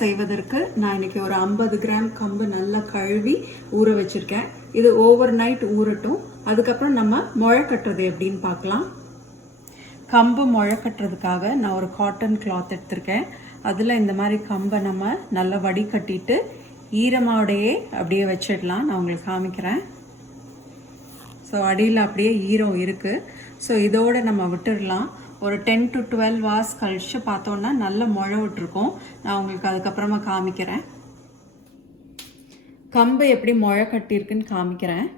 செய்வதற்கு நான் இன்றைக்கி ஒரு 50 கிராம் கம்பு நல்லா கழுவி ஊற வச்சுருக்கேன். இது ஓவர் நைட் ஊறட்டும். அதுக்கப்புறம் நம்ம முளை கட்டுறது எப்படின்னு பார்க்கலாம். கம்பு முளை கட்டுறதுக்காக நான் ஒரு காட்டன் கிளாத் எடுத்திருக்கேன். அதில் இந்த மாதிரி கம்பை நம்ம நல்லா வடிகட்டிட்டு ஈரமாவோடையே அப்படியே வச்சிடலாம். நான் உங்களுக்கு காமிக்கிறேன். ஸோ அடியில் அப்படியே ஈரம் இருக்குது. ஸோ இதோடு நம்ம விட்டுடலாம். ஒரு 10 to 12 hours கழிச்சு பார்த்தோன்னா நல்ல முளை விட்டுருக்கோம். நான் உங்களுக்கு அதுக்கப்புறமா காமிக்கிறேன். கம்பு எப்படி முளை கட்டியிருக்குன்னு காமிக்கிறேன்.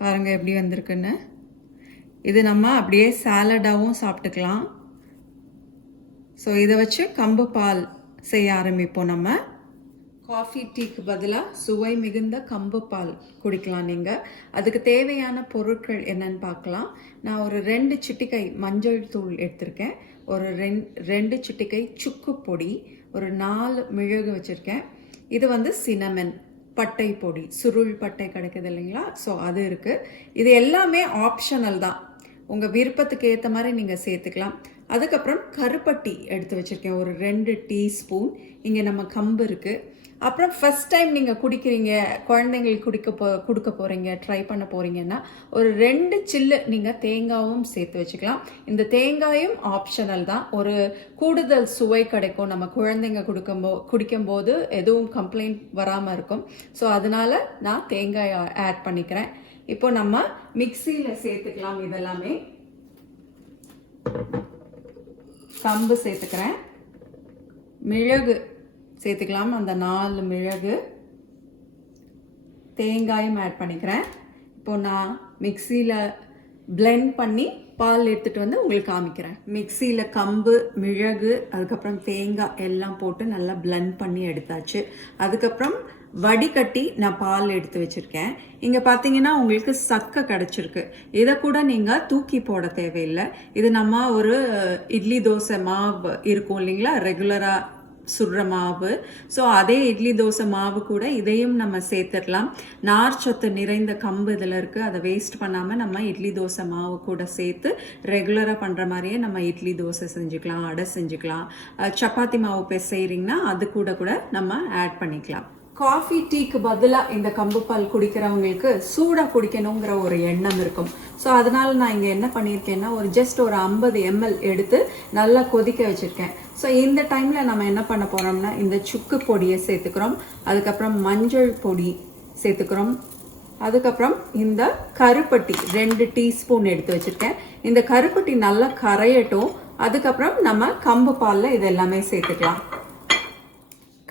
பாருங்கள் எப்படி வந்திருக்குன்னு. இது நம்ம அப்படியே சாலடாகவும் சாப்பிட்டுக்கலாம். ஸோ இதை வச்சு கம்பு பால் செய்ய ஆரம்பிப்போம். நம்ம காஃபி டீக்கு பதிலாக சுவை மிகுந்த கம்பு பால் குடிக்கலாம் நீங்கள். அதுக்கு தேவையான பொருட்கள் என்னன்னு பார்க்கலாம். நான் ஒரு 2 சிட்டிகை மஞ்சள் தூள் எடுத்திருக்கேன். ஒரு 2 சிட்டிகை சுக்கு பொடி, ஒரு 4 மிளகு வச்சுருக்கேன். இது வந்து சினமன் பட்டை பொடி, சுருள் பட்டை கிடைக்குது இல்லைங்களா? ஸோ அது இருக்குது. இது எல்லாமே ஆப்ஷனல் தான். உங்கள் விருப்பத்துக்கு ஏற்ற மாதிரி நீங்கள் சேர்த்துக்கலாம். அதுக்கப்புறம் கருப்பட்டி எடுத்து வச்சுருக்கேன், ஒரு 2 டீஸ்பூன். இங்கே நம்ம கம்பு இருக்குது. அப்புறம் ஃபஸ்ட் டைம் நீங்கள் குடிக்கிறீங்க, குழந்தைங்களுக்கு கொடுக்க போகிறீங்க, ட்ரை பண்ண போகிறீங்கன்னா ஒரு 2 சில்லு நீங்கள் தேங்காயும் சேர்த்து வச்சுக்கலாம். இந்த தேங்காயும் ஆப்ஷனல் தான். ஒரு கூடுதல் சுவை கிடைக்கும். நம்ம குழந்தைங்க குடிக்கும்போது எதுவும் கம்ப்ளைண்ட் வராமல் இருக்கும். ஸோ அதனால் நான் தேங்காய் ஆட் பண்ணிக்கிறேன். இப்போ நம்ம மிக்சியில் சேர்த்துக்கலாம். இதெல்லாமே கம்பு சேர்த்துக்கிறேன், மிளகு சேர்த்துக்கலாம், அந்த 4 மிளகு, தேங்காயும் ஆட் பண்ணிக்கிறேன். இப்போ நான் மிக்சியில் பிளெண்ட் பண்ணி பால் எடுத்துகிட்டு வந்து உங்களுக்கு காமிக்கிறேன். மிக்சியில் கம்பு, மிளகு, அதுக்கப்புறம் தேங்காய் எல்லாம் போட்டு நல்லா பிளெண்ட் பண்ணி எடுத்தாச்சு. அதுக்கப்புறம் வடிகட்டி நான் பால் எடுத்து வச்சுருக்கேன். இங்கே பார்த்தீங்கன்னா உங்களுக்கு சக்கை கிடச்சிருக்கு. இதை கூட நீங்கள் தூக்கி போட தேவையில்லை. இது நம்ம ஒரு இட்லி தோசை மாவு இருக்கும் இல்லைங்களா, ரெகுலராக சுடுற மாவு. ஸோ அதே இட்லி தோசை மாவு கூட இதையும் நம்ம சேர்த்துடலாம். நார்ச்சத்து நிறைந்த கம்பு இதில் இருக்குது. அதை வேஸ்ட் பண்ணாமல் நம்ம இட்லி தோசை மாவு கூட சேர்த்து ரெகுலராக பண்ணுற மாதிரியே நம்ம இட்லி தோசை செஞ்சுக்கலாம், அடை செஞ்சுக்கலாம். சப்பாத்தி மாவு பிசைறீங்கன்னா அது கூட நம்ம ஆட் பண்ணிக்கலாம். காஃபி டீக்கு பதிலாக இந்த கம்பு பால் குடிக்கிறவங்களுக்கு சூடாக குடிக்கணுங்கிற ஒரு எண்ணம் இருக்கும். ஸோ அதனால் நான் இங்கே என்ன பண்ணியிருக்கேன்னா ஒரு 50 ml எடுத்து நல்லா கொதிக்க வச்சுருக்கேன். ஸோ இந்த டைமில் நம்ம என்ன பண்ண போகிறோம்னா இந்த சுக்கு பொடியை சேர்த்துக்கிறோம். அதுக்கப்புறம் மஞ்சள் பொடி சேர்த்துக்கிறோம். அதுக்கப்புறம் இந்த கருப்பட்டி 2 டீஸ்பூன் எடுத்து வச்சுருக்கேன். இந்த கருப்பட்டி நல்லா கரையட்டும். அதுக்கப்புறம் நம்ம கம்பு பாலில் இது எல்லாமே சேர்த்துக்கலாம்.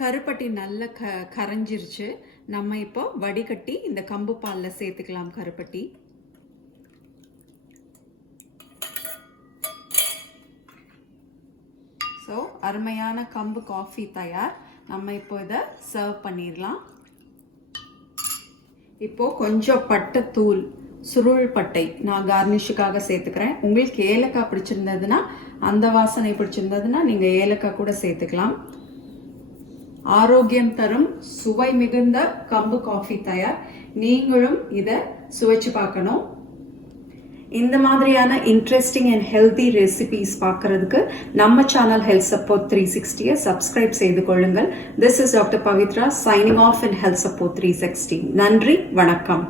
கருப்பட்டி நல்லா கரைஞ்சிருச்சு. நம்ம இப்போ வடிகட்டி இந்த கம்பு பாலில் சேர்த்துக்கலாம் கருப்பட்டி. ஸோ அருமையான கம்பு காஃபி தயார். நம்ம இப்போ இதை சர்வ் பண்ணிடலாம். இப்போது கொஞ்சம் பட்டைத்தூள், சுருள் பட்டை நான் கார்னிஷுக்காக சேர்த்துக்கிறேன். உங்களுக்கு ஏலக்காய் பிடிச்சிருந்ததுன்னா, அந்த வாசனை பிடிச்சிருந்ததுன்னா நீங்கள் ஏலக்காய் கூட சேர்த்துக்கலாம். ஆரோக்கியம் தரும் சுவை மிகுந்த கம்பு காஃபி தயார். நீங்களும் இதை சுவைச்சு பார்க்கணும். இந்த மாதிரியான இன்ட்ரெஸ்டிங் அண்ட் ஹெல்தி ரெசிபிஸ் பார்க்கறதுக்கு நம்ம சேனல் ஹெல்த் சப்போர்ட் 360 சப்ஸ்கிரைப் செய்து கொள்ளுங்கள். This is doctor Pavithra signing of in health support 360. நன்றி, வணக்கம்.